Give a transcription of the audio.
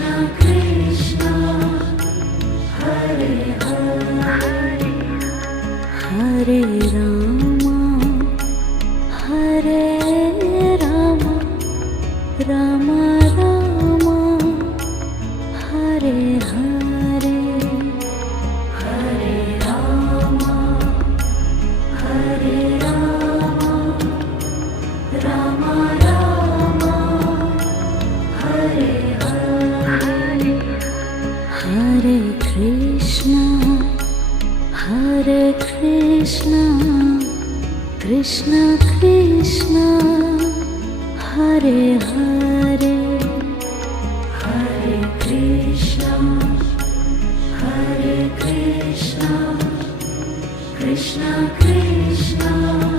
Krishna Hare Hare Hare Rama Hare Rama Rama Rama Hare Hare Hare Rama Hare Rama Rama Rama Hare Hare Hare Krishna Krishna Krishna Hare Hare Hare Krishna Krishna Krishna